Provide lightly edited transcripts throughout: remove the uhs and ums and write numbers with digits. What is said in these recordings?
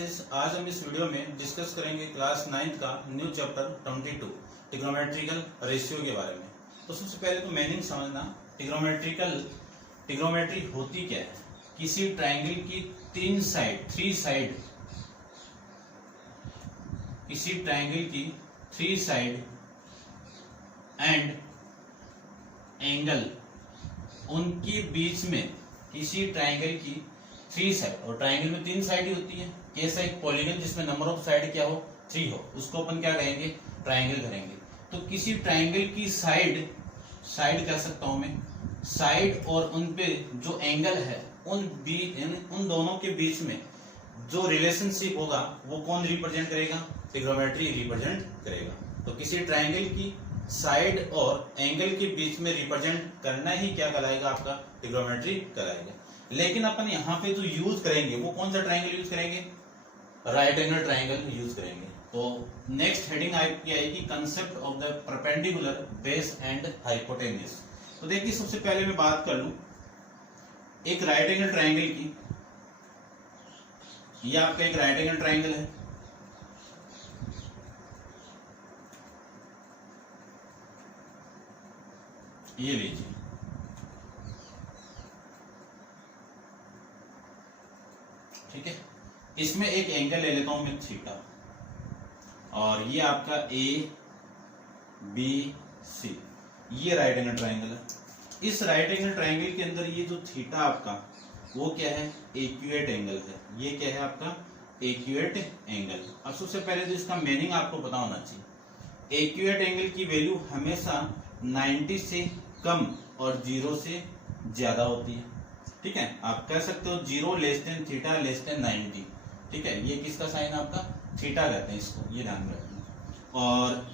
Classes. आज हम इस वीडियो में डिस्कस करेंगे क्लास 9 का न्यू चैप्टर 22 ट्रिग्नोमेट्रिकल रेशियो के बारे में। तो सबसे पहले तो मीनिंग समझना। ट्रिग्नोमेट्री होती क्या है? किसी ट्राइंगल की थ्री साइड किसी ट्राइंगल की 3 साइड एंड एंगल उनके बीच में किसी ट्राइंगल की 3 साइड, और ट्राइंगल में 3 साइड ही होती है। कैसा? एक पॉलीगन जिसमें नंबर ऑफ साइड क्या हो? 3 हो, उसको अपन क्या कहेंगे? ट्राइंगल करेंगे। तो किसी ट्राइंगल की साइड कह सकता हूं मैं, साइड और उन पे जो एंगल है उन दोनों के बीच में जो रिलेशनशिप होगा वो कौन रिप्रेजेंट करेगा? ट्रिग्नोमेट्री रिप्रेजेंट करेगा। तो किसी ट्राइंगल की साइड और एंगल के बीच में रिप्रेजेंट करना ही क्या कहलाएगा? आपका ट्रिग्नोमेट्री कहलाएगा। लेकिन अपन यहाँ पे जो यूज करेंगे वो कौन सा ट्राइंगल यूज करेंगे? राइट एंगल ट्राइंगल यूज करेंगे। तो नेक्स्ट हेडिंग आपकी आएगी concept of the perpendicular base and hypotenuse. तो देखिए, सबसे पहले मैं बात कर लूं एक राइट एंगल ट्राइंगल की। ये आपका एक राइट एंगल ट्राइंगल है। ये लीजिए, ठीक है। इसमें एक एंगल ले लेता हूं मैं थीटा, और ये आपका ए बी सी, ये राइट एंगल ट्राइंगल है। इस राइट एंगल ट्राइंगल के अंदर ये जो थीटा आपका वो क्या है? एक्यूएट एंगल है। ये क्या है आपका? एक्यूएट एंगल। अब सबसे पहले तो इसका मीनिंग आपको पता होना चाहिए। एक्यूएट एंगल की वैल्यू हमेशा 90 से कम और 0 से ज्यादा होती है, ठीक है। आप कह सकते हो 0 less than theta less than 90, ठीक है। ये किसका साइन? आपका थीटा कहते हैं इसको, ये ध्यान रखना। और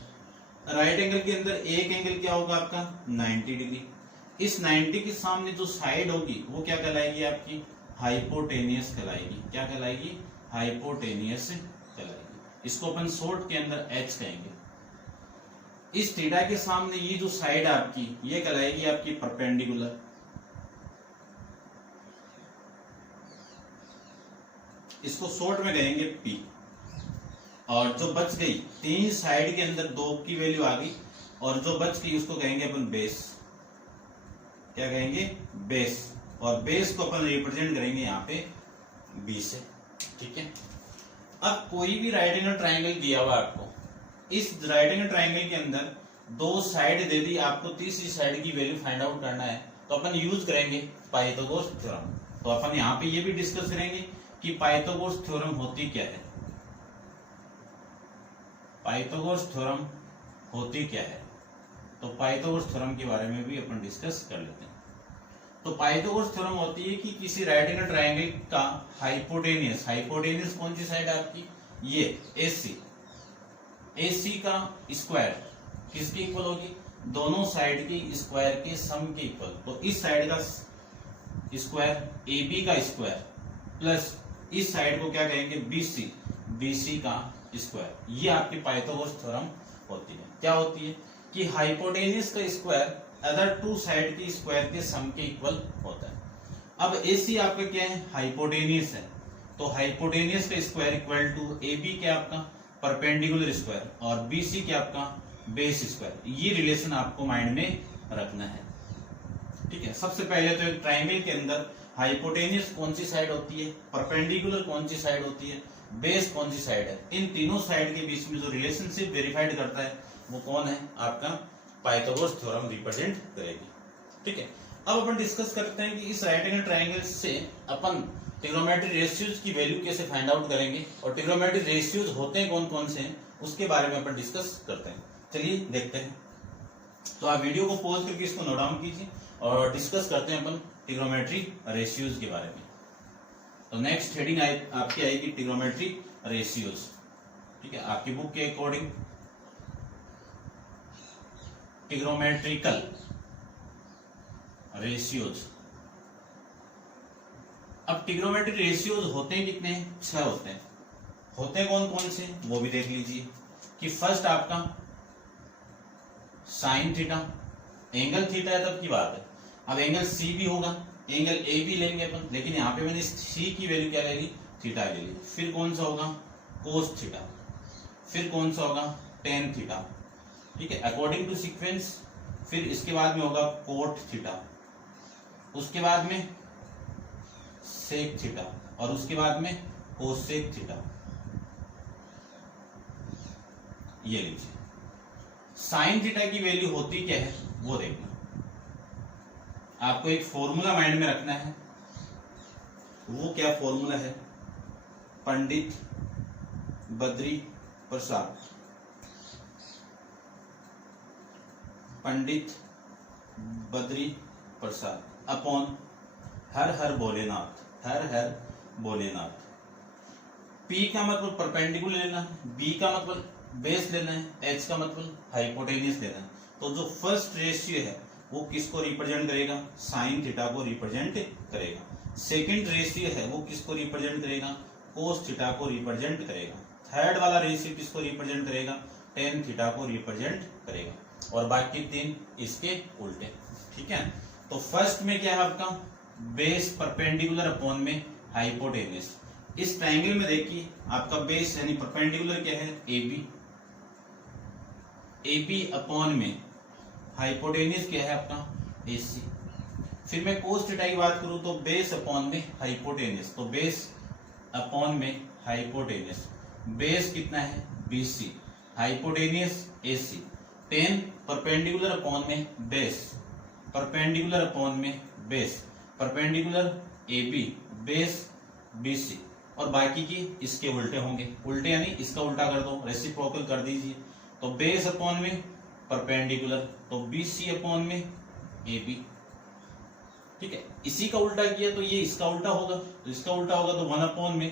राइट एंगल के अंदर एक एंगल क्या होगा आपका? 90 डिग्री। इस 90 के सामने जो साइड होगी वो क्या कहलाएगी? आपकी हाइपोटेनियस कहलाएगी। क्या कहलाएगी? हाइपोटेनियस कहलाएगी। इसको अपन शॉर्ट के अंदर एच कहेंगे। इस थीटा के सामने ये जो साइड आपकी ये कहलाएगी आपकी परपेंडिकुलर। इसको शॉर्ट में कहेंगे पी। और जो बच गई 3 साइड के अंदर 2 की वैल्यू आ गई, और जो बच गई उसको कहेंगे अपन बेस। क्या कहेंगे? बेस। और बेस को अपन रिप्रेजेंट करेंगे यहाँ पे बी से, ठीक है। अब कोई भी राइट एंगल ट्राइंगल दिया हुआ आपको, इस राइट एंगल ट्राइंगल के अंदर 2 साइड दे दी, आपको तीसरी साइड की वैल्यू फाइंड आउट करना है, तो अपन यूज करेंगे पाइथागोरस थ्योरम। तो अपन यहाँ पे ये भी डिस्कस करेंगे कि पाइथागोरस थ्योरम होती क्या है। पाइथागोरस थ्योरम होती क्या है? तो पाइथागोरस थ्योरम के बारे में भी अपन डिस्कस कर लेते हैं। तो पाइथागोरस थ्योरम होती है कि किसी राइट एंगल ट्राइंगल का हाइपोटेनियस कौन सी साइड आपकी? ये एसी का स्क्वायर किसके इक्वल होगी? दोनों साइड की स्क्वायर के सम के इक्वल। तो इस साइड का स्क्वायर AB का स्क्वायर प्लस इस साइड को क्या कहेंगे? BC का स्क्वायर। ये आपकी पाइथागोरस थ्योरम होती है। क्या होती है कि हाइपोटेनियस का स्क्वायर अदर 2 साइड की स्क्वायर के सम के इक्वल होता है। अब AC आपका क्या है? हाइपोटेनियस है, तो हाइपोटेनियस का स्क्वायर इक्वल टू AB क्या आपका? परपेंडिकुलर स्क्वायर, और BC क्या आपका? Base square. ये रिलेशन आपको माइंड में रखना है, ठीक है। सबसे पहले तो एक ट्राइंगल के अंदर हाइपोटेनियस कौन सी साइड होती है, परपेंडिकुलर कौन सी साइड होती है, बेस कौन सी साइड है, इन तीनों साइड के बीच में जो रिलेशनशिप वेरीफाइड करता है वो कौन है? आपका पाइथागोरस थ्योरम रिप्रेजेंट करेगी, ठीक है। अब अपन डिस्कस करते हैं कि इस राइट एंगल ट्राइंगल से अपन ट्रिग्नोमेट्रिक रेशियोज की वैल्यू कैसे फाइंड आउट करेंगे, और ट्रिग्नोमेट्रिक रेशियोज होते हैं कौन कौन से हैं उसके बारे में अपन डिस्कस करते हैं। चलिए देखते हैं। तो आप वीडियो को पॉज करके इसको नोट डाउन कीजिए और डिस्कस करते हैं अपन ट्रिग्नोमेट्रिक रेशियोज के बारे में। तो नेक्स्ट हेडिंग आपकी आएगी ट्रिग्नोमेट्रिक रेशियोज, ठीक है। आपकी बुक के अकॉर्डिंग ट्रिग्नोमेट्रिकल रेशियोज। अब ट्रिग्नोमेट्रिक रेशियोज होते हैं कितने? 6 होते हैं। होते हैं कौन कौन से वो भी देख लीजिए। कि फर्स्ट आपका साइन थीटा, एंगल थीटा है तब की बात है। अब एंगल सी भी होगा, एंगल ए भी लेंगे अपन, लेकिन यहाँ पे मैंने सी की वैल्यू क्या ले ली? थीटा ले ली, फिर कौन सा होगा कोस थीटा, फिर कौन सा होगा टेन थीटा, ठीक है, अकॉर्डिंग टू सीक्वेंस। फिर इसके बाद में होगा कोट थीटा, उसके बाद में सेक थीटा और उसके बाद में कोसेक थीटा। ये लीजिए, साइन थीटा की वैल्यू होती क्या है वो देखना, आपको एक फॉर्मूला माइंड में रखना है। वो क्या फॉर्मूला है, पंडित बद्री प्रसाद, पंडित बद्री प्रसाद अपॉन हर हर भोलेनाथ, हर हर भोलेनाथ। P का मतलब परपेंडिकुलर लेना है, B का मतलब बेस लेना है, H का मतलब हाइपोटेनियस लेना है। तो जो फर्स्ट रेशियो है वो किसको रिप्रेजेंट करेगा, साइन थीटा को रिप्रेजेंट करेगा। सेकंड रेशियो है वो किसको रिप्रेजेंट करेगा, कोस थीटा को रिप्रेजेंट करेगा। थर्ड वाला रेशियो किसको रिप्रेजेंट करेगा, टेन थीटा को रिप्रेजेंट करेगा, और बाकी तीन इसके उल्टे, ठीक है। तो फर्स्ट में क्या है आपका बेस परपेंडिकुलर अपॉन में हाइपोटेनियस। इस ट्रायंगल में देखिए आपका बेस यानी परपेंडिकुलर क्या है AB, AB अपॉन में हाइपोटेनियस क्या है आपका AC। फिर मैं कोस थीटा की बात करूं तो बेस अपॉन में हाइपोटेनियस, तो बेस अपॉन में हाइपोटेनियस, बेस कितना है BC, hypotenuse AC, 10 perpendicular upon में बेस, परपेंडिकुलर अपॉन में base, perpendicular AB, base BC, और बाकी की इसके उल्टे होंगे। उल्टे यानी इसका उल्टा कर दो, रेसिप्रोकल कर दीजिए। तो बेस अपॉन में परपेंडिकुलर, तो BC अपॉन में AB, ठीक है। इसी का उल्टा किया तो ये इसका उल्टा होगा, तो इसका उल्टा होगा तो 1 अपॉन में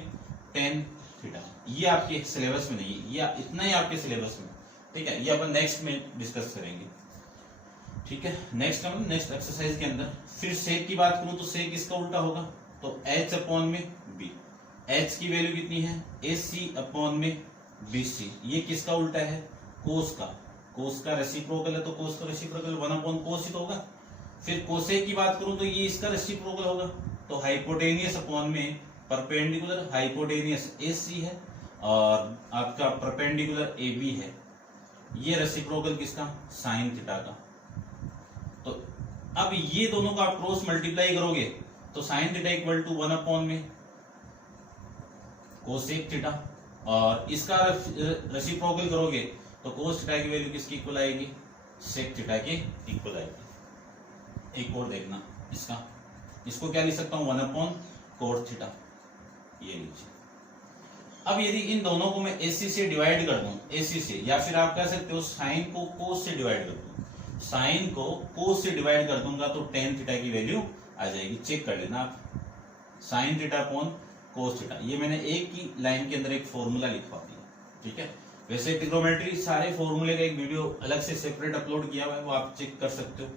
टेन थीटा। ये आपके सिलेबस में नहीं है, ये इतना ही आपके सिलेबस में, ठीक है। ये अपन नेक्स्ट में डिस्कस करेंगे, ठीक है, नेक्स्ट एक्सरसाइज के अंदर। फिर सेक की बात करूं तो सेक इसका उल्टा होगा, तो H अपॉन में B, H की वैल्यू कितनी है AC अपॉन में BC। ये किसका उल्टा है, कोस का, कोस का रेसिप्रोकल है तो कोस का रेसिप्रोकल 1 अपॉन कोस ही तो होगा। फिर कोसेक की बात करूं तो ये इसका रेसिप्रोकल होगा, तो हाइपोटेनियस अपॉन में परपेंडिकुलर, हाइपोटेनियस AC है और आपका परपेंडिकुलर AB है। ये रेसिप्रोकल किसका, साइन थीटा का। तो अब ये दोनों का आप क्रॉस मल्टीप्लाई करोगे तो sine theta equal to 1 upon में कोसेक थीटा, और इसका रेसिप्रोकल करोगे तो कोस थीटा की वैल्यू किसकी इक्वल आएगी, सेक थीटा के इक्वल आएगी। एक और देखना इसका, इसको क्या लिख सकता हूं 1 अपॉन कोट थीटा, ये लीजिए। अब यदि इन दोनों को मैं AC से डिवाइड कर दूं, AC से, या फिर आप कह सकते हो साइन को कोस से डिवाइड कर दूं, साइन को कोस से डिवाइड कर दूंगा तो टेन थीटा की वैल्यू आ जाएगी। चेक कर लेना आप, sine theta upon cos theta. ये मैंने एक ही लाइन के अंदर एक फॉर्मूला लिखवा दिया, ठीक है। वैसे ट्रिग्नोमेट्री सारे फॉर्मूले का एक वीडियो अलग से सेपरेट अपलोड किया हुआ है, वो आप चेक कर सकते हो,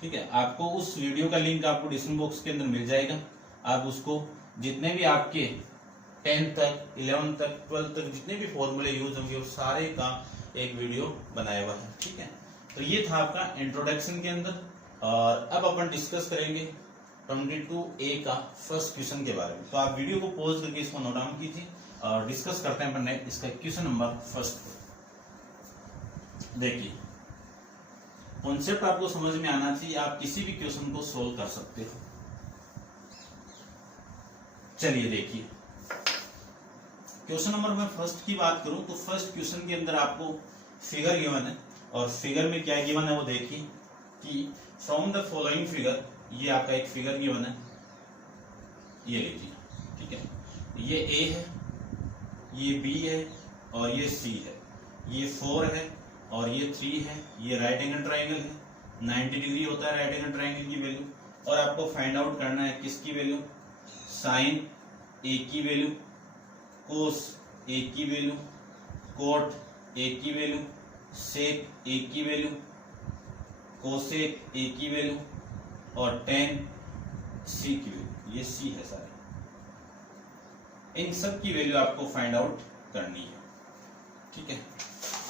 ठीक है। आपको उस वीडियो का लिंक आपको डिस्क्रिप्शन बॉक्स के अंदर मिल जाएगा। आप उसको जितने भी आपके 10th तक, 11th तक, 12th तक जितने भी फॉर्मूले यूज होंगे वो सारे का एक वीडियो बनाया हुआ है, ठीक है। तो ये था आपका इंट्रोडक्शन के अंदर, और अब अपन डिस्कस करेंगे 22A का फर्स्ट क्वेश्चन के बारे में। तो आप वीडियो को पॉज करके इसको नोट डाउन कीजिए और डिस्कस करते हैं अपन इसका क्वेश्चन नंबर फर्स्ट। देखिए, कॉन्सेप्ट आपको समझ में आना चाहिए, आप किसी भी क्वेश्चन को सोल्व कर सकते हो। चलिए देखिए, क्वेश्चन नंबर में फर्स्ट की बात करूं तो फर्स्ट क्वेश्चन के अंदर आपको फिगर गिवन है, और फिगर में क्या गिवन है वो देखिए कि फ्रॉम द फॉलोइंग फिगर, ये आपका एक फिगर गिवन है, ये लीजिए, ठीक है। ये A है, ये B है और ये C है, ये 4 है और ये 3 है, ये राइट एंगल ट्राइंगल है, 90 डिग्री होता है राइट एंगल ट्राइंगल की वैल्यू, और आपको फाइंड आउट करना है किसकी वैल्यू, साइन A की वैल्यू, कोस A की वैल्यू, कोट A की वैल्यू, सेक A की वैल्यू, कोसेक A की वैल्यू और टेन C की वैल्यू। ये C है सारे, इन सब की वैल्यू आपको फाइंड आउट करनी है, ठीक है।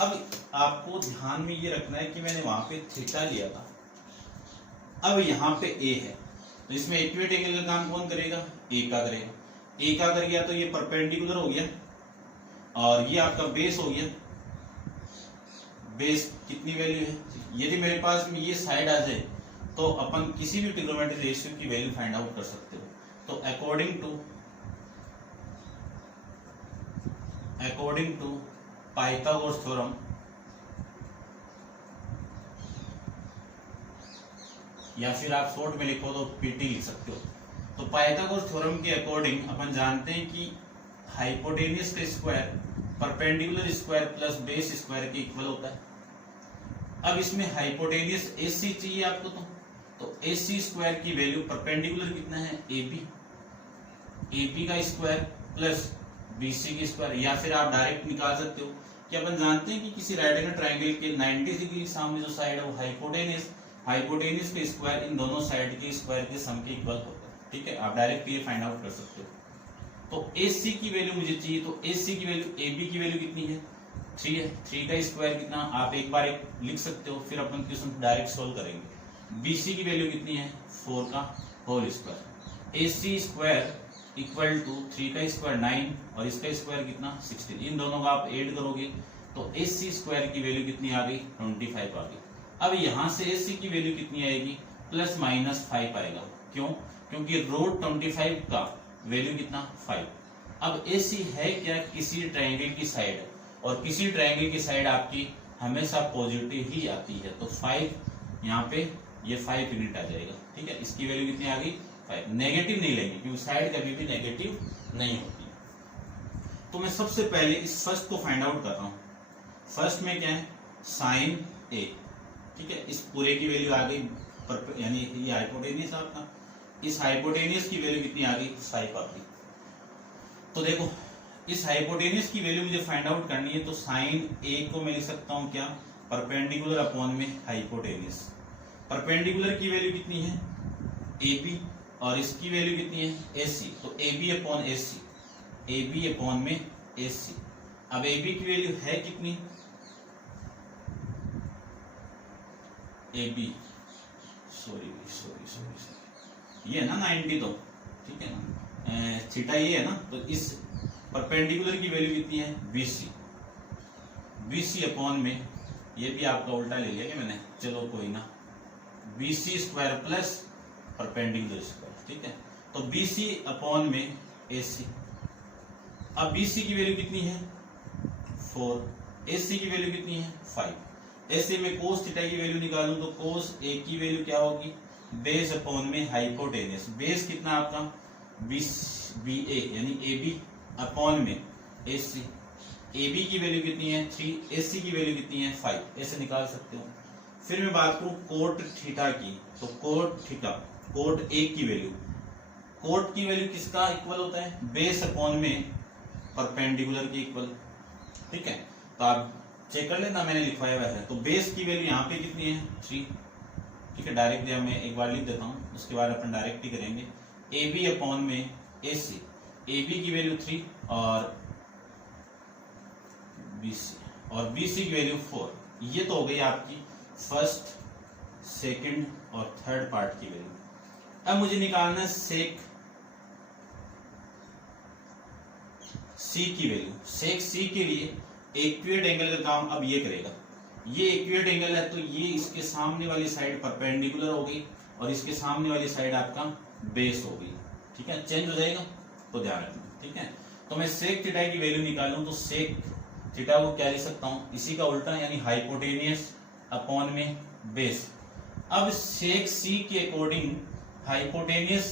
अब आपको ध्यान में ये रखना है कि मैंने वहां पे थीटा लिया था, अब यहाँ पे A है, तो इसमें इक्विवेलेंट एंगल का काम कौन करेगा, A का करेगा। ए का कर गया तो ये परपेंडिकुलर हो गया और ये आपका बेस हो गया। बेस कितनी वैल्यू है, यदि मेरे पास में ये साइड आ जाए तो अपन किसी भी ट्रिग्नोमेट्रिक रेशियो की वैल्यू फाइंड आउट कर सकते हो। तो अकॉर्डिंग टू पाइथागोरस थ्योरम, या फिर आप शॉर्ट में लिखो तो पीटी लिख सकते हो। तो पाइथागोरस थ्योरम के अकॉर्डिंग अपन जानते हैं कि हाइपोटेनियस का square perpendicular square plus base square के इक्वल होता है। अब इसमें हाइपोटेनियस एसी चाहिए आपको, तो एसी स्क्वायर की वैल्यू परपेंडिकुलर कितना है एबी का स्क्वायर प्लस बीसी की स्क्वायर, या फिर आप डायरेक्ट निकाल सकते हो कि अपन जानते हैं कि किसी राइट एंगल ट्रायंगल के 90 डिग्री के सामने जो साइड है वो हाइपोटेनियस के स्क्वायर इन दोनों साइड के स्क्वायर के सम के इक्वल होता है। ठीक है, आप डायरेक्ट ये फाइंड आउट कर सकते हो। तो AC की वैल्यू मुझे चाहिए, तो AC की वैल्यू AB की वैल्यू कितनी है 3 है। 3 का स्क्वायर कितना आप एक बार लिख सकते हो, फिर अपन क्वेश्चन डायरेक्ट सोल्व करेंगे। BC की वैल्यू कितनी है 4 का whole square. AC square equal to 3 का स्क्वायर 9 और इसका स्क्वायर कितना 16। इन दोनों का आप ऐड करोगे तो AC स्क्वायर की वैल्यू कितनी आ गई 25 आ गई। अब यहां से AC की वैल्यू कितनी आएगी प्लस माइनस 5 आएगा। क्यों? क्योंकि रूट 25 का वैल्यू कितना 5। अब AC है क्या किसी ट्रायंगल की साइड, और किसी ट्रायंगल की साइड आपकी हमेशा पॉजिटिव ही आती है, तो 5 यहाँ पे ये 5 यूनिट आ जाएगा। ठीक है, इसकी वैल्यू कितनी आ गई 5। नेगेटिव नहीं लेंगे क्योंकि साइड कभी भी नेगेटिव नहीं होती। तो मैं सबसे पहले इस फर्स्ट को फाइंड आउट कर रहा हूँ। फर्स्ट में क्या है साइन A। ठीक है, इस पूरे की वैल्यू आ गई यानी ये हाइपोटेनियस आपका, इस हाइपोटेनियस की वैल्यू कितनी आ गई 5 आ गई। तो देखो इस हाइपोटेनियस की वैल्यू मुझे फाइंड आउट करनी है, तो साइन A को मैं लिख सकता हूं क्या परपेंडिकुलर अपॉन में हाइपोटेनियस। परपेंडिकुलर की वैल्यू कितनी है AB और इसकी वैल्यू कितनी है AC, तो AB upon AC, AB upon में AC। अब AB की वैल्यू है कितनी AB सॉरी ये है ना 90, तो ठीक है ना थीटा ये है ना, तो इस परपेंडिकुलर की वैल्यू कितनी है BC अपॉन में, ये भी आपका उल्टा ले लिया क्या मैंने, चलो कोई ना, BC square plus perpendicular square. ठीक है, तो BC अपॉन में AC। अब BC की वैल्यू कितनी है 4, AC की वैल्यू कितनी है 5। ऐसे में कोस थीटा की वैल्यू निकालूं तो कोस A की वैल्यू क्या होगी बेस अपॉन में हाइपोटेनियस। बेस कितना आपका BA यानी AB अपॉन में AC। AB की वैल्यू कितनी है 3, AC की वैल्यू कितनी है 5, ऐसे निकाल सकते हो। फिर मैं बात करूं कोट थीटा की, तो कोट A की वैल्यू, कोट की वैल्यू किसका इक्वल होता है बेस अपॉन में परपेंडिकुलर के इक्वल। ठीक है, तो आप चेक कर लेना मैंने लिखवाया हुआ है। तो बेस की वैल्यू यहाँ पे कितनी है 3। ठीक है, डायरेक्ट मैं एक बार लिख देता हूँ, उसके बाद अपन डायरेक्ट ही करेंगे। AB अपॉन में AC, AB की वैल्यू 3 और BC की वैल्यू 4। ये तो हो गई आपकी फर्स्ट सेकंड और थर्ड पार्ट की वैल्यू। अब मुझे निकालना है सेक C की वैल्यू। सेक C के लिए एक्यूरेट एंगल का काम अब ये करेगा। ये एक्यूरेट एंगल है तो ये इसके सामने वाली साइड परपेंडिकुलर हो गई और इसके सामने वाली साइड आपका बेस हो गई। ठीक है, चेंज हो जाएगा तो ध्यान रखना। ठीक है, तो मैं सेक थीटा की वैल्यू निकालूं तो सेक थीटा को क्या लिख सकता हूं इसी का उल्टा यानी हाइपोटेनियस अपॉन में बेस। अब सेक C के अकॉर्डिंग हाइपोटेनियस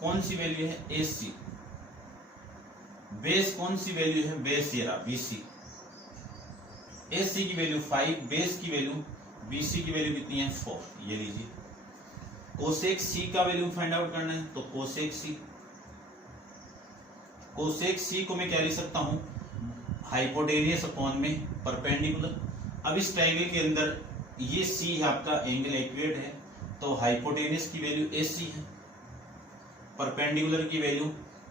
कौन सी वैल्यू है AC, बेस कौन सी वैल्यू है बेस ये रहा BC। AC की वैल्यू 5, बेस की वैल्यू BC की वैल्यू कितनी है 4। ये लीजिए कोसेक C का वैल्यू फाइंड आउट करना है, तो कोसेक C को मैं क्या लिख सकता हूं हाइपोटेनियस अपॉन में परपेंडिकुलर। अब इस ट्रायंगल के अंदर ये C है आपका एंगल एक्यूरेट है, तो हाइपोटेनियस की वैल्यू AC है, परपेंडिकुलर की वैल्यू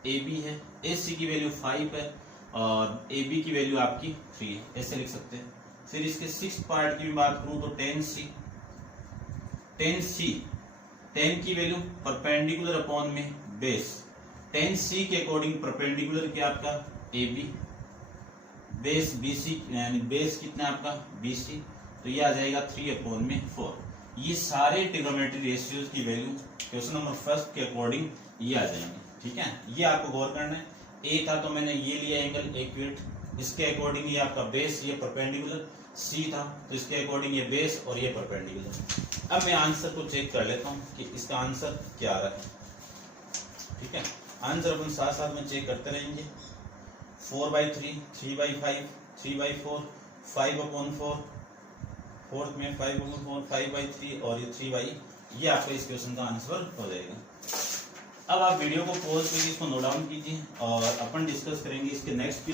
AB है, AC की वैल्यू 5 है और AB की वैल्यू आपकी 3 है, ऐसे लिख सकते हैं। फिर इसके 6 पार्ट की बात करूं तो 10 की वैल्यू परपेंडिकुलर अपॉन में बेस, टेन सी के अकॉर्डिंग परपेंडिकुलर क्या आपका A B, base B C यानी बेस कितना आपका बी सी, तो ये आ जाएगा 3/4। ये सारे ट्रिग्नोमेट्री रेशियोज की वैल्यू क्वेश्चन नंबर फर्स्ट के अकॉर्डिंग ये आ जाएंगे। ठीक है, ये आपको गौर करना है। ए था तो मैंने ये लिया एंगल एक्यूट, इसके अकॉर्डिंग ये आपका बेस, ये परपेंडिकुलर। सी था तो इसके अकॉर्डिंग ये बेस और ये परपेंडिकुलर। अब मैं आंसर को चेक कर लेता हूँ कि इसका आंसर क्या आ रहा है। ठीक है, आंसर अपन साथ साथ में चेक करते रहेंगे। 4/3, 3/5, 3/4, 5/4, फोर्थ में 5/4, 5/3 और ये 3/, ये आपका इस क्वेश्चन का आंसर हो जाएगा। अब आप वीडियो को पॉज करके इसको नोट डाउन कीजिए और अपन डिस्कस करेंगे इसके नेक्स्ट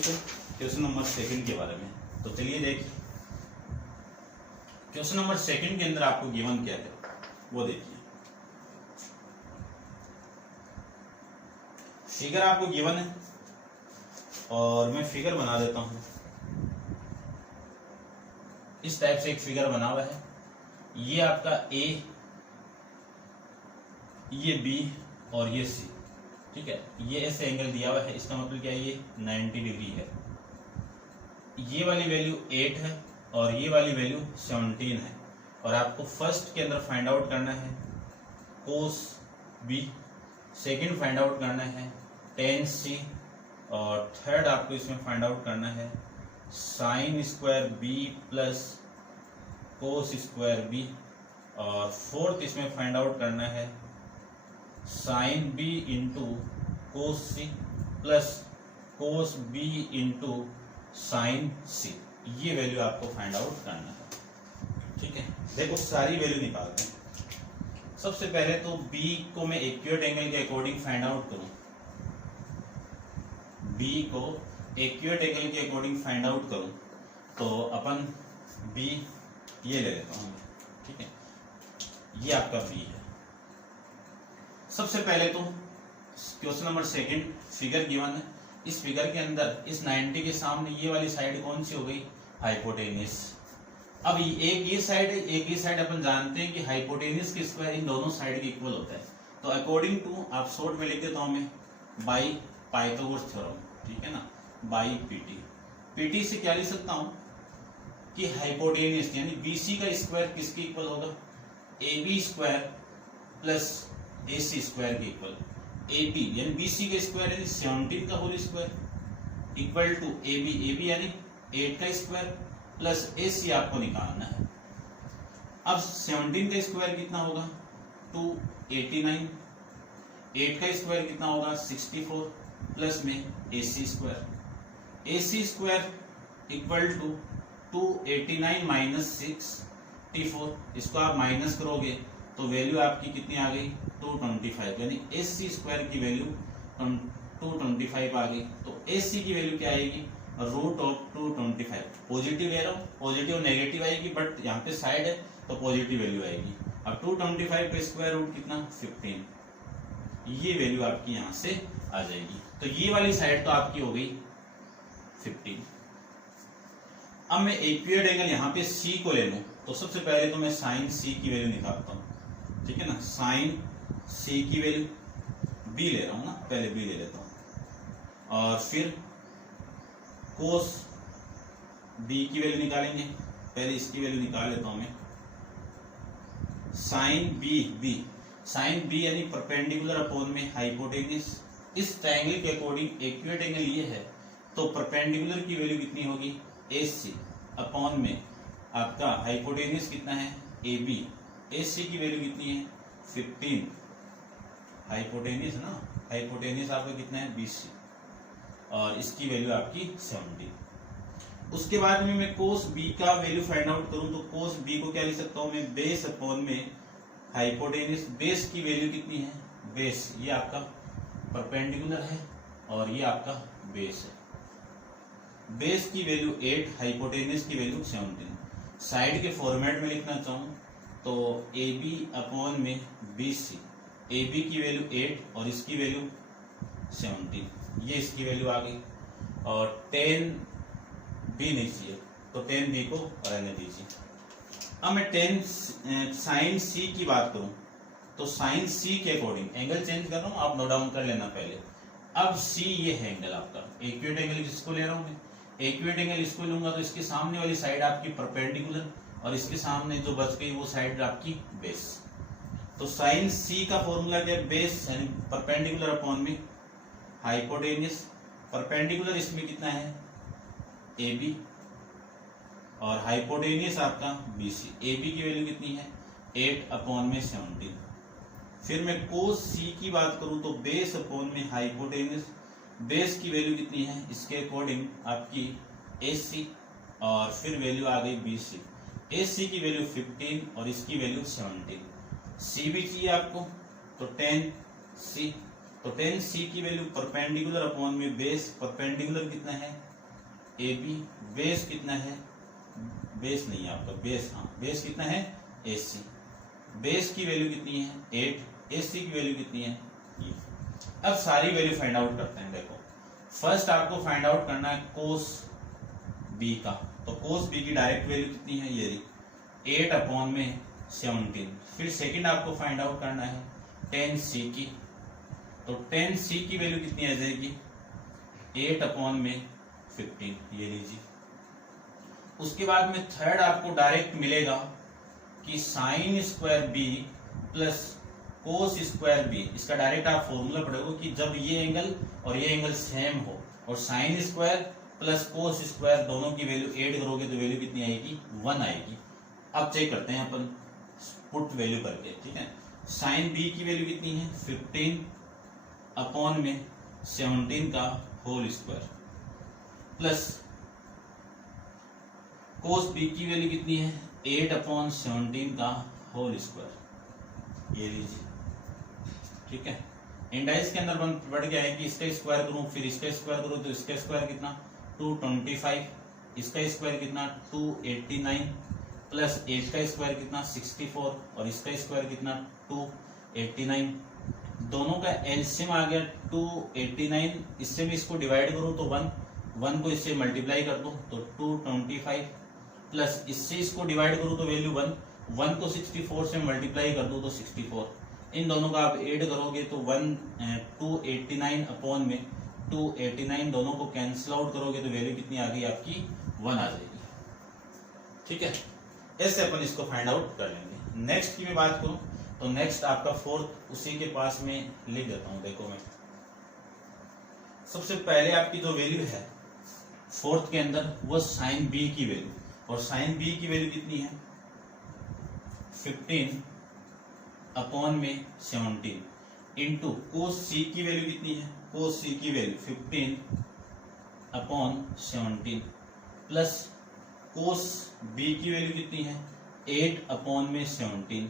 क्वेश्चन नंबर 2 के बारे में। तो चलिए देखिए, क्वेश्चन नंबर 2 के अंदर आपको गिवन क्या है वो देखिए। फिगर आपको गिवन है और मैं फिगर बना देता हूं। इस टाइप से एक फिगर बना हुआ है। ये आपका ए, ये बी और ये सी। ठीक है, ये ऐसे एंगल दिया हुआ है, इसका मतलब क्या है, ये 90 डिग्री है। ये वाली वैल्यू 8 है और ये वाली वैल्यू 17 है। और आपको फर्स्ट के अंदर फाइंड आउट करना है cos B, second find out करना है tan सी और थर्ड आपको इसमें फाइंड आउट करना है sine square B plus cos square B और फोर्थ इसमें फाइंड आउट करना है sine B into cos C plus cos B into sine C. ये वैल्यू आपको फाइंड आउट करना है। ठीक है, देखो सारी वैल्यू निकालते हैं। सबसे पहले तो बी को मैं एक्यूट एंगल के अकॉर्डिंग फाइंड आउट करूं, बी को एक्यूट एंगल के अकॉर्डिंग फाइंड आउट करूं तो अपन बी ये ले लेता हूं। ठीक है, ये आपका बी है। सबसे पहले तो क्वेश्चन नंबर 2 फिगर गिवन है। इस फिगर के अंदर इस 90 के सामने ये वाली साइड कौन सी हो गई, हाइपोटेनियस। अब एक ये साइड है, एक ये साइड। अपन जानते हैं कि हाइपोटेनियस की स्क्वायर इन दोनों साइड के इक्वल होता है। तो अकॉर्डिंग टू, आप शॉर्ट में लिख देता हूं मैं, बाई पाइथागोरस थ्योरम। ठीक है ना, बाई पीटी। पीटी से क्या लिख सकता हूं कि हाइपोटेनियस यानी बीसी का स्क्वायर किसके इक्वल होगा, A B square plus A C square के इक्वल। ए बी यानी बीसी का स्क्वायर यानी 17 का whole square equal to A B यानी 8 का स्क्वायर प्लस ए सी आपको निकालना है। अब 17 का स्क्वायर कितना होगा 289, 8 का स्क्वायर कितना होगा 64 प्लस में ए C square equal to 289 minus 64। इसको आप माइनस करोगे तो वैल्यू आपकी कितनी आ गई 225, यानी ए सी स्क्वायर की वैल्यू 225 आ गई। तो ए सी की वैल्यू क्या आएगी, रूट ऑफ 225। पॉजिटिव ले रहा हूँ, पॉजिटिव नेगेटिव आएगी, बट यहाँ पे साइड है तो पॉजिटिव वैल्यू आएगी। अब 225 पे स्क्वायर रूट कितना 15, ये वैल्यू आपकी यहाँ से आ जाएगी। तो ये वाली साइड तो आपकी हो गई 15। अब मैं एक्यूट एंगल यहाँ पे सी को ले लूं तो सबसे पहले तो मैं साइन सी की वैल्यू निकालता हूँ। ठीक है ना, साइन सी की वैल्यू बी ले रहा हूँ ना, पहले बी ले लेता हूँ और फिर कोस बी की वैल्यू निकालेंगे। पहले इसकी वैल्यू निकाल लेता हूं मैं, साइन बी साइन बी यानी परपेंडिकुलर अपॉन में हाइपोटेनियस। इस ट्रायंगल के अकॉर्डिंग एक्यूट एंगल ये है तो परपेंडिकुलर की वैल्यू कितनी होगी ए सी अपॉन में आपका हाइपोटेनियस कितना है ए बी। ए सी की वैल्यू कितनी है 15, हाइपोटेनियस ना, हाइपोटेनियस आपका कितना है 20 और इसकी वैल्यू आपकी 70। उसके बाद में मैं कोस बी का वैल्यू फाइंड आउट करूं तो कोस बी को क्या लिख सकता हूं मैं बेस अपॉन में हाइपोटेनियस। बेस की वैल्यू कितनी है, बेस ये आपका परपेंडिकुलर है और ये आपका बेस है। बेस की वैल्यू 8, हाइपोटेनियस की वैल्यू 17। साइड के फॉर्मेट में लिखना चाहूं तो ए बी अपॉन में बी सी। ए बी की वैल्यू 8 और इसकी वैल्यू 17, ये इसकी वैल्यू आ गई। और 10 बी नहीं चाहिए तो 10 बी को रहने दीजिए। अब मैं 10 साइन सी की बात करूं तो साइन सी के अकॉर्डिंग एंगल चेंज कर रहा हूं, आप नोट डाउन कर लेना पहले। अब सी ये है एंगल आपका, एक्यूट एंगल किसको ले रहा हूं मैं, एक्यूट एंगल इसको लूंगा तो इसके सामने वाली साइड आपकी परपेंडिकुलर और इसके सामने जो बच गई वो साइड आपकी बेस। तो साइन सी का फॉर्मूला क्या है, बेस यानी परपेंडिकुलर अपॉन में हाइपोटेन्यूस। परपेंडिकुलर इसमें कितना है ए बी और हाइपोटेन्यूस आपका बी सी। ए बी की वैल्यू कितनी है 8 अपॉन में 17। फिर मैं कोस सी की बात करूं तो बेस अपॉन में हाइपोटेन्यूस, बेस की वैल्यू कितनी है इसके अकॉर्डिंग आपकी ए सी और फिर वैल्यू आ गई बी सी। ए सी की वैल्यू 15 और इसकी वैल्यू 17। सी भी चाहिए आपको तो 10 सी, तो 10 सी की वैल्यू परपेंडिकुलर अपॉन में बेस, परपेंडिकुलर कितना है ए बी, बेस कितना है, बेस नहीं है आपका बेस, हाँ बेस कितना है ए सी, बेस की वैल्यू कितनी है 8, ए सी की वैल्यू कितनी है ये। अब सारी वैल्यू फाइंड आउट करते हैं। देखो फर्स्ट आपको फाइंड आउट करना है कोस बी का, तो कोस बी की डायरेक्ट वैल्यू कितनी है ये 8 अपॉन में 17। फिर सेकंड आपको फाइंड आउट करना है 10 सी की, तो 10 सी की वैल्यू कितनी आ जाएगी 8 अपॉन में 15, ये लीजिए। उसके बाद में थर्ड आपको डायरेक्ट मिलेगा कि sine square B plus cos square B, इसका डायरेक्ट आप फॉर्मूला पढ़ोगे कि जब ये एंगल और ये एंगल सेम हो और sine square plus cos square दोनों की वैल्यू ऐड करोगे तो वैल्यू कितनी आएगी 1 आएगी। अब चेक करते हैं अपन पुट वैल्यू करके, ठीक है। साइन बी की वैल्यू कितनी है 15 अपॉन में 17 का whole square plus cos B की वैल्यू कितनी है 8 अपॉन 17 का होल स्क्वायर, ये लीजिए, ठीक है। इंडाइस के अंदर बढ़ गया है कि इसका स्क्वायर करूं फिर इसका स्क्वायर करूं तो इसका स्क्वायर कितना 225, इसका स्क्वायर कितना 289 प्लस 8 का स्क्वायर कितना 64 और इसका स्क्वायर कितना 289। दोनों का एलसीएम आ गया 289, इससे भी इसको डिवाइड करूं तो 1 को इससे मल्टीप्लाई कर दो तो 225 प्लस इससे इसको डिवाइड करूं तो वैल्यू 1 को 64 से मल्टीप्लाई कर दो तो 64। इन दोनों का आप ऐड करोगे तो 289 अपॉन में 289 दोनों को कैंसिल आउट करोगे तो वैल्यू कितनी आ गई आपकी 1 आ जाएगी, ठीक है। ऐसे अपन इसको फाइंड आउट कर लेंगे। नेक्स्ट की मैं बात करूं तो नेक्स्ट आपका फोर्थ उसी के पास में लिख देता हूं। देखो मैं सबसे पहले आपकी जो वैल्यू है फोर्थ के अंदर वो साइन बी की वैल्यू, और साइन बी की वैल्यू कितनी है 15 अपॉन में 17 इंटू कोस सी की वैल्यू कितनी है, कोस सी की value 15 upon 17 plus cos B की वैल्यू कितनी है 8 अपॉन में 17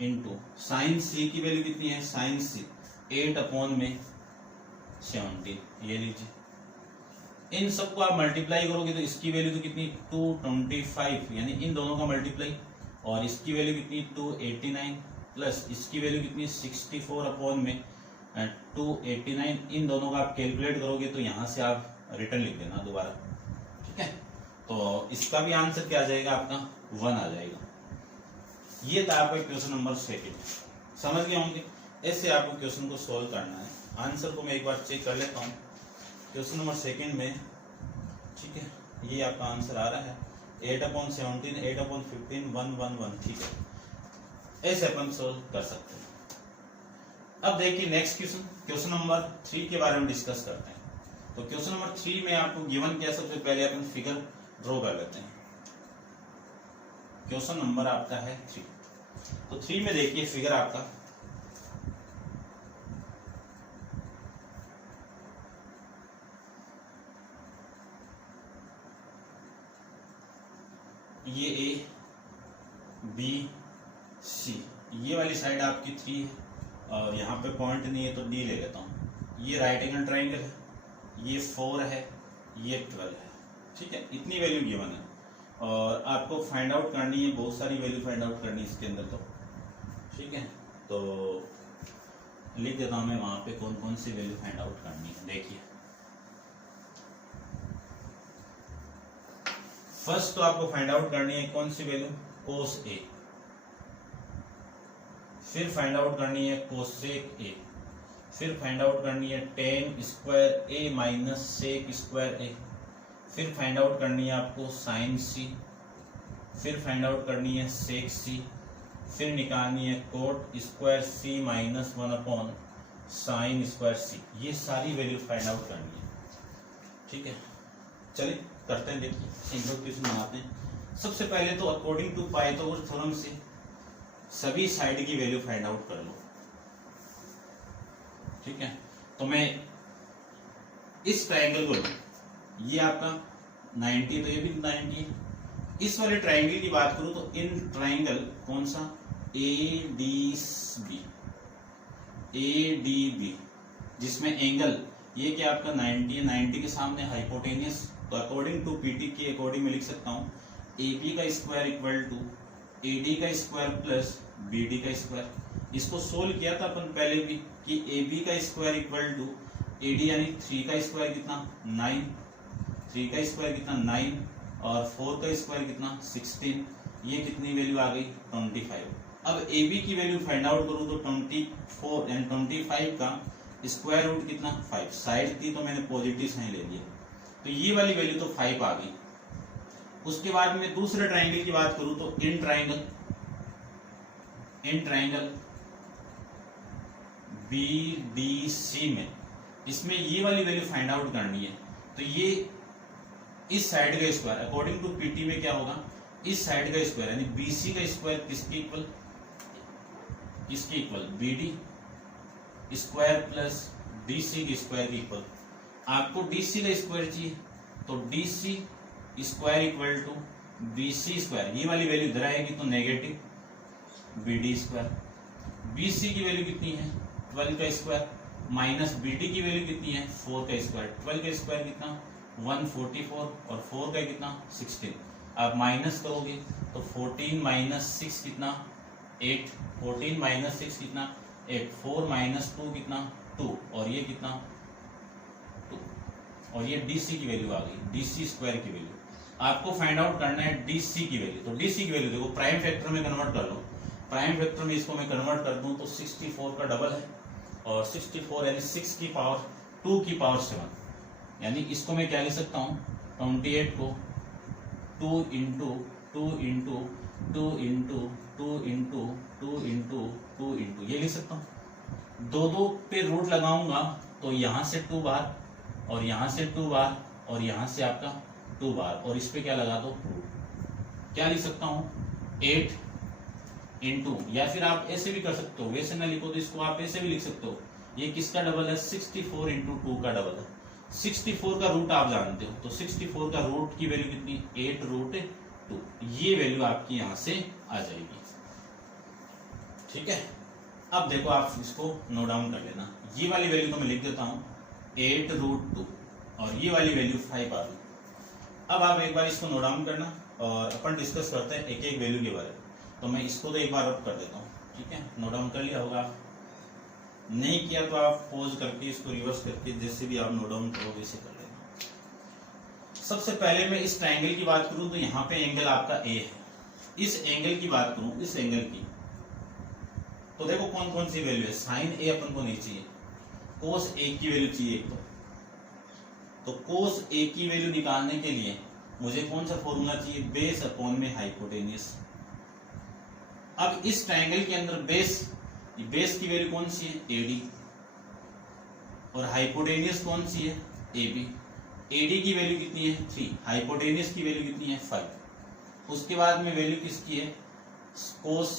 इंटू साइन सी की वैल्यू कितनी है, साइन सी 8 अपॉन में 17, ये लीजिए। इन सबको आप मल्टीप्लाई करोगे तो इसकी वैल्यू तो कितनी 225 यानी इन दोनों का मल्टीप्लाई, और इसकी वैल्यू कितनी 289 प्लस इसकी वैल्यू कितनी 64 अपॉन में 289। इन दोनों का आप कैलकुलेट करोगे तो यहां से आप रिटर्न लिख देना दोबारा, ठीक है। तो इसका भी आंसर क्या आ जाएगा आपका 1 आ जाएगा। ये था आपका क्वेश्चन नंबर 2, समझ गए होंगे। ऐसे आपको क्वेश्चन को सोल्व करना है। आंसर को मैं एक बार चेक कर लेता हूँ क्वेश्चन नंबर 2 में, ठीक है। ये आपका आंसर आ रहा है 8 अपॉन 17 8 अपॉन 15 1 1 1, ठीक है। ऐसे अपन सोल्व कर सकते हैं। अब देखिए नेक्स्ट क्वेश्चन नंबर 3 के बारे में डिस्कस करते हैं। तो क्वेश्चन नंबर 3 में आपको गिवन क्या, सबसे पहले अपन फिगर ड्रॉ कर लेते हैं। क्वेश्चन नंबर आपका है 3, तो 3 में देखिए फिगर आपका ये ए बी सी, ये वाली साइड आपकी 3 है और यहाँ पे पॉइंट नहीं है तो डी ले लेता हूँ। ये राइट एंगल ट्राइंगल है, ये 4 है, ये 12 है, ठीक है। इतनी वैल्यू गिवन है और आपको फाइंड आउट करनी है, बहुत सारी वैल्यू फाइंड आउट करनी है इसके अंदर, तो ठीक है। तो लिख देता हूँ मैं वहां पे कौन कौन सी वैल्यू फाइंड आउट करनी है। देखिए फर्स्ट तो आपको फाइंड आउट करनी है कौन सी वैल्यू, कोस ए। फिर फाइंड आउट करनी है कोसेक ए, फिर फाइंड आउट करनी है टेन स्क्वायर ए माइनस सेक स्क्वायर ए, फिर फाइंड आउट करनी है आपको साइन सी, फिर फाइंड आउट करनी है सेक सी, फिर निकालनी है कोट स्क्वायर सी माइनस 1 अपॉन साइन स्क्वायर सी। ये सारी वैल्यू फाइंड आउट करनी है। ठीक है, चलिए करते हैं, देखिए इंट्रोडक्शन बनाते हैं। सबसे पहले तो अकॉर्डिंग टू पाइथागोरस थ्योरम से सभी साइड की वैल्यू फाइंड आउट कर लो। ठीक है, तो मैं इस ट्रायंगल को, ये आपका 90 तो ये भी 90। इस वाले ट्रायंगल की बात करूं तो इन ट्रायंगल कौन सा ADB जिसमें एंगल ये क्या आपका 90 है, 90 के सामने हाइपोटेनियस, तो अकॉर्डिंग टू पीटी के अकॉर्डिंग मैं लिख सकता हूँ AB का स्क्वायर इक्वल टू AD का स्क्वायर प्लस BD का स्क्वायर। इसको सोल्व किया था अपन पहले भी कि AB का स्क्वायर इक्वल टू AD यानी 3 का स्क्वायर कितना 9, 3 का स्क्वायर कितना 9 और 4 का स्क्वायर कितना 16, ये कितनी वैल्यू आ गई 25। अब AB की वैल्यू फाइंड आउट करूं तो 24 एंड 25 का स्क्वायर रूट कितना 5, साइड थी तो मैंने पॉजिटिव साइन ले लिया, तो ये वाली वैल्यू तो 5 आ गई। उसके बाद में दूसरे ट्रायंगल की बात करूं तो इन ट्रायंगल BDC में, इसमें ये वाली वैल्यू फाइंड आउट करनी है। तो ये इस साइड का स्क्वायर अकॉर्डिंग टू पीटी में क्या होगा, इस साइड का स्क्वायर यानी BC का स्क्वायर किसके equal, BD square plus DC के स्क्वायर के इक्वल। आपको DC का स्क्वायर चाहिए तो DC square equal to BC square, ये वाली वैल्यू इधर आएगी तो नेगेटिव BD स्क्वायर। BC की वैल्यू कितनी है 12 का स्क्वायर माइनस BD की वैल्यू कितनी है 4 का स्क्वायर। 12 का स्क्वायर कितना 144 और 4 का कितना 16। आप माइनस करोगे तो 14 माइनस 6 कितना 8, 14 माइनस 6 कितना 8, 4 माइनस 2 कितना 2 और ये कितना 2 और ये DC की वैल्यू आ गई, DC स्क्वायर की वैल्यू। आपको फाइंड आउट करना है DC की वैल्यू, तो DC की वैल्यू देखो प्राइम फैक्टर में कन्वर्ट कर लो। प्राइम फैक्टर में इसको मैं कन्वर्ट कर दूं तो 64 का डबल है और 64 यानी 6 की पावर 2 की पावर 7, यानी इसको मैं क्या लिख सकता हूँ 28 को 2 into 2 into 2 into 2 into 2 into 2 into ये लिख सकता हूँ। दो पे रूट लगाऊंगा तो यहाँ से 2 बार और यहाँ से 2 बार और यहाँ से आपका 2 बार और इस पे क्या लगा दो रूट। क्या लिख सकता हूँ 8 इंटू, या फिर आप ऐसे भी कर सकते हो, वैसे ना लिखो तो इसको आप ऐसे भी लिख सकते हो, ये किसका डबल है 64 इंटू 2 का डबल है। 64 का रूट आप जानते हो तो 64 का रूट की वैल्यू कितनी 8 रूट 2, ये वैल्यू आपकी यहां से आ जाएगी। ठीक है, अब देखो आप इसको नोट डाउन कर लेना, ये वाली वैल्यू तो मैं लिख देता हूँ 8 रूट 2 और ये वाली वैल्यू 5 आ गई। अब आप एक बार इसको नोट डाउन करना और अपन डिस्कस करते हैं एक एक वैल्यू के बारे में। तो मैं इसको तो एक बार अब कर देता हूँ, ठीक है, नोट डाउन कर लिया होगा, नहीं किया तो आप पॉज करके इसको रिवर्स करके जैसे भी आप नोट डाउन करोगे वैसे कर लेना। सबसे पहले मैं इस ट्रायंगल की बात करूं तो यहाँ पे एंगल आपका A है। इस एंगल की बात करूं, इस एंगल की, तो देखो कौन कौन सी वैल्यू है। साइन A अपन को नहीं चाहिए, कोस A की वैल्यू चाहिए। तो कोस A की वैल्यू निकालने के लिए मुझे कौन सा फॉर्मूला चाहिए, बेस अपॉन में हाइपोटेनियस। अब इस ट्रायंगल के अंदर बेस की वैल्यू कौन सी है AD और हाइपोटेनियस कौन सी है AB। AD की वैल्यू कितनी है 3, हाइपोटेनियस की वैल्यू कितनी है 5। उसके बाद में वैल्यू किसकी है कोस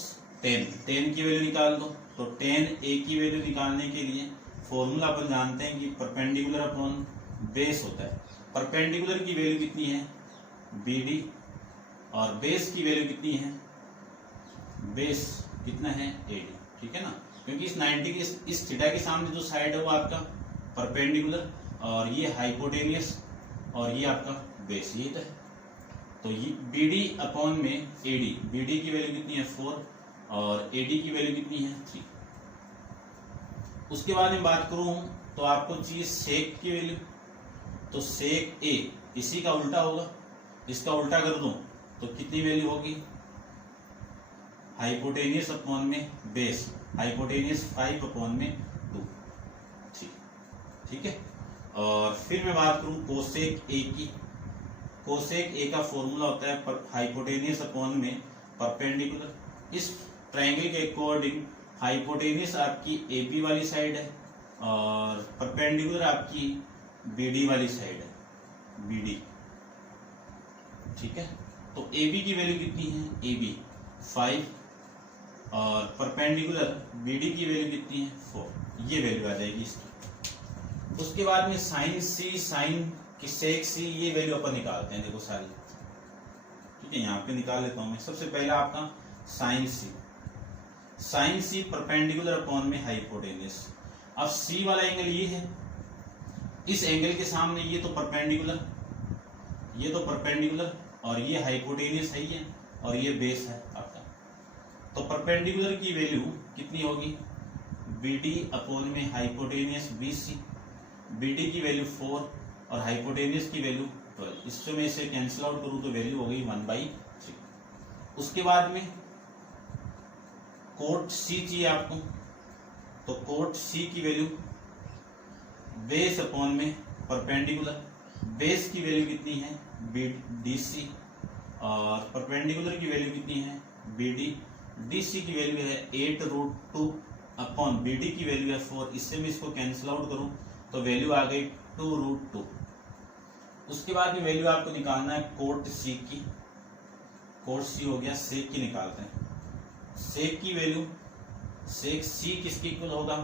10 की वैल्यू निकाल दो। तो 10A की वैल्यू निकालने के लिए फॉर्मूला अपन जानते हैं कि परपेंडिकुलर अपॉन बेस होता है। परपेंडिकुलर की वैल्यू कितनी है BD और बेस की वैल्यू कितनी है, बेस कितना है AD, ठीक है ना, क्योंकि इस 90 के इस थीटा के सामने जो साइड है वो आपका परपेंडिकुलर और ये हाइपोटेनियस और ये आपका बेस, ये तो ये BD अपॉन में AD, BD की वैल्यू कितनी है 4 और AD की वैल्यू कितनी है 3। उसके बाद में बात करूं तो आपको चाहिए सेक की वैल्यू, तो सेक A इसी का उल्टा होगा, इसका उल्टा कर दूं तो कितनी वैल्यू होगी हाइपोटेनियस अपॉन में बेस, हाइपोटेनियस 5 अपॉन में 2। ठीक है। और फिर मैं बात करूं कोसेक ए की। कोसेक ए का फॉर्मूला होता है पर हाइपोटेनियस अपॉन में परपेंडिकुलर। इस ट्रायंगल के अकॉर्डिंग हाइपोटेनियस आपकी एबी वाली साइड है और परपेंडिकुलर आपकी बीडी वाली साइड है, बीडी। ठीक है। तो AB की वैल्यू कितनी है, AB 5 और परपेंडिकुलर BD की वैल्यू कितनी है 4। ये वैल्यू आ जाएगी इसकी। उसके बाद में साइन C, साइन सेक C, ये वैल्यू अपन निकालते हैं। देखो सारी, ठीक है, यहाँ पे निकाल लेता हूं मैं। सबसे पहला आपका sine C, sine C perpendicular upon में हाइपोटेनियस। अब C वाला एंगल ये है, इस एंगल के सामने ये तो परपेंडिकुलर, ये तो परपेंडिकुलर और ये हाइपोटेनियस है ये, और ये बेस है आपका। तो परपेंडिकुलर की वैल्यू कितनी होगी, BD अपॉन में हाइपोटेनियस BC। BD की वैल्यू 4 और हाइपोटेनियस की वैल्यू 12। इससे मैं इसे कैंसिल आउट करूं तो वैल्यू हो गई 1/3। उसके बाद में कोट C चाहिए आपको, तो कोट C की वैल्यू बेस अपॉन में परपेंडिकुलर। बेस की वैल्यू कितनी है BDC और परपेंडिकुलर की वैल्यू कितनी है BD। DC की वैल्यू है 8√2 अपॉन BD की वैल्यू है 4। इससे मैं इसको कैंसिल आउट करूं तो वैल्यू आ गई 2√2। उसके बाद में वैल्यू आपको निकालना है कोट C की। कोट C हो गया, सेक की निकालते हैं। सेक की वैल्यू, सेक C किसके इक्वल होगा,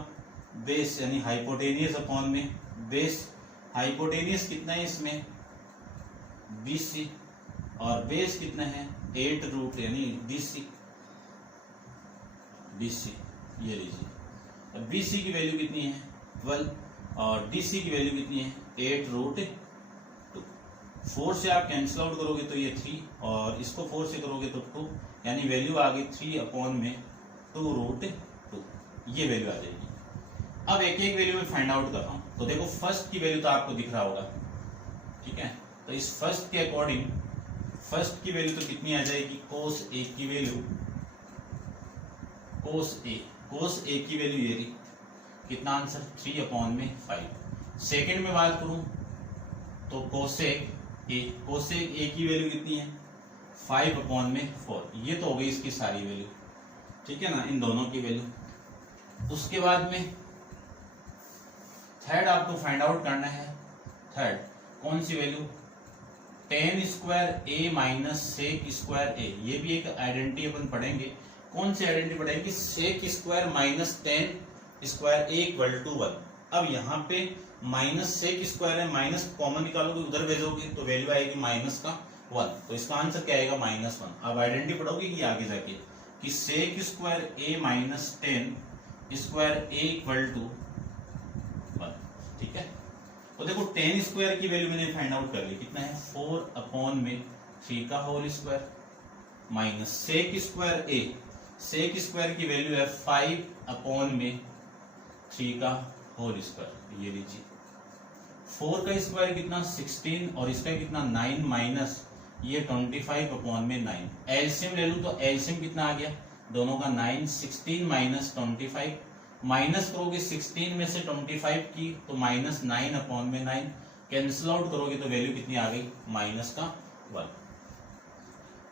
बेस यानी हाइपोटेनियस अपॉन में बेस। हाइपोटेनियस कितना है इसमें BC और बेस कितना है 8√2 यानी BC। ये लीजिए। BC की वैल्यू कितनी है 12 और DC की वैल्यू कितनी है 8√2। 4 से आप कैंसिल आउट करोगे तो ये 3 और इसको 4 से करोगे तो 2, यानी वैल्यू आ गई 3 अपॉन में 2√2। ये वैल्यू आ जाएगी। अब एक एक वैल्यू में फाइंड आउट कर रहा हूं। तो देखो फर्स्ट की वैल्यू तो आपको दिख रहा होगा, ठीक है। तो इस फर्स्ट के अकॉर्डिंग फर्स्ट की वैल्यू तो कितनी आ जाएगी, कोस A की वैल्यू, कोस A की वैल्यू ये रही। कितना आंसर 3 अपॉन में 5। सेकंड में बात करूं तो कोसेक A की वैल्यू कितनी है 5 अपॉन में 4। ये तो हो गई इसकी सारी वैल्यू, ठीक है ना, इन दोनों की वैल्यू। उसके बाद में थर्ड आपको फाइंड आउट करना है। थर्ड कौन सी value, tan square A minus sec square A। ये भी एक आइडेंटिटी अपन पढ़ेंगे। कौन सी आइडेंटिटी पढ़ेंगे, sec square minus tan square A equal to 1। अब यहाँ पे माइनस सेक स्क्वायर है, माइनस कॉमन निकालोगे उधर भेजोगे तो वैल्यू आएगी माइनस का 1। तो इसका आंसर क्या आएगा -1। अब आइडेंटिटी पढ़ोगे कि आगे जाके कि sec square A minus tan square A equal to 1। ठीक है। तो देखो tan स्क्वायर की वैल्यू मैंने फाइंड आउट कर ली, कितना है 4 अपॉन में 3 का whole square minus sec square A। Sec square की वैल्यू है 5 अपॉन में 3 का होल स्क्वायर। ये लीजिए 4 का स्क्वायर कितना 16 और इसका कितना 9 माइनस ये 25 अपॉन में 9। एलसीएम ले लूं तो एलसीएम कितना आ गया दोनों का 9। 16 माइनस 25 माइनस करोगे 16 में से 25 की तो -9 अपॉन में 9। कैंसिल आउट करोगे तो वैल्यू कितनी आ गई माइनस का 1।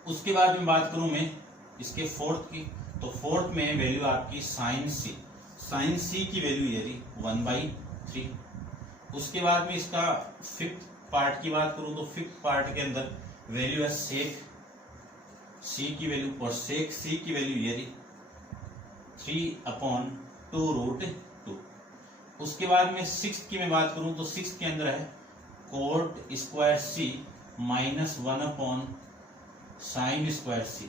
उसके बाद में बात करूं मैं इसके फोर्थ की, तो फोर्थ में वैल्यू आपकी साइन C। साइन C की वैल्यू ये रही 1/3। उसके बाद में इसका फिफ्थ पार्ट की बात करूं तो फिफ्थ पार्ट के अंदर वैल्यू है सेक C की वैल्यू, और सेक C की वैल्यू ये रही 3/2√2। उसके बाद में सिक्स्थ की मैं बात करूं तो सिक्स्थ के अंदर है cot square C minus 1 upon sine square C।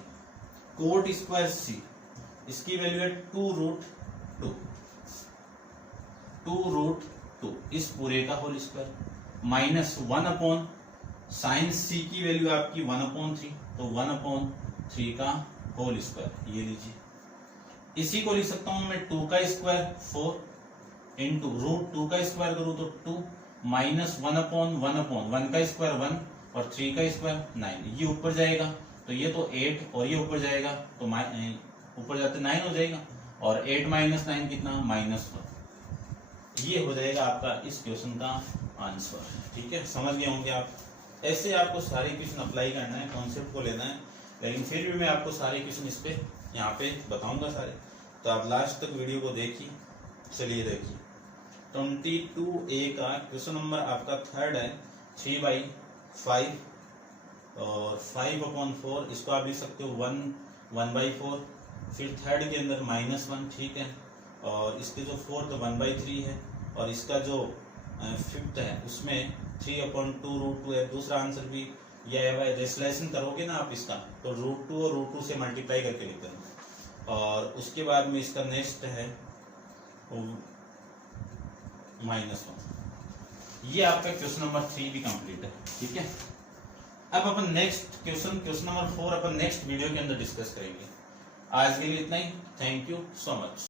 Cot square C इसकी वैल्यू है 2√2 इस पूरे का whole square minus 1 upon sine C की वैल्यू आपकी 1/3, तो 1/3 का होल स्क्वायर। ये लीजिए, इसी को लिख सकता हूं मैं 2 का स्क्वायर 4 इंटू √2 का स्क्वायर करूं तो 2 माइनस 1/1 का स्क्वायर 1 और 3 का स्क्वायर 9। ये ऊपर जाएगा तो ये तो 8 और ये ऊपर जाएगा तो ऊपर जाते 9 हो जाएगा। और 8 माइनस 9 कितना, -1। ये हो जाएगा आपका इस क्वेश्चन का आंसर। ठीक है, समझ गए होंगे आप। ऐसे आपको सारे क्वेश्चन अप्लाई करना है, कॉन्सेप्ट को लेना है, लेकिन फिर भी मैं आपको सारे क्वेश्चन इस पे यहाँ पे बताऊंगा सारे, तो आप लास्ट तक वीडियो को देखिए। चलिए देखिए 22A का क्वेश्चन नंबर आपका थर्ड है, 3/5 और 5/4, इसको आप लिख सकते हो 1/4। फिर थर्ड के अंदर -1, ठीक है, और इसके जो फोर्थ 1/3 है, और इसका जो फिफ्थ है उसमें 3/2 है। दूसरा आंसर भी यह है, रेसलेशन करोगे ना आप इसका, तो √2 और √2 से मल्टीप्लाई करके लिख देना। और उसके बाद में इसका नेक्स्ट है -1। ये आपका क्वेश्चन नंबर 3 भी कंप्लीट है। ठीक है, अब अपन नेक्स्ट क्वेश्चन नंबर 4 अपन नेक्स्ट वीडियो के अंदर डिस्कस करेंगे। आज के लिए इतना ही। Thank you so much.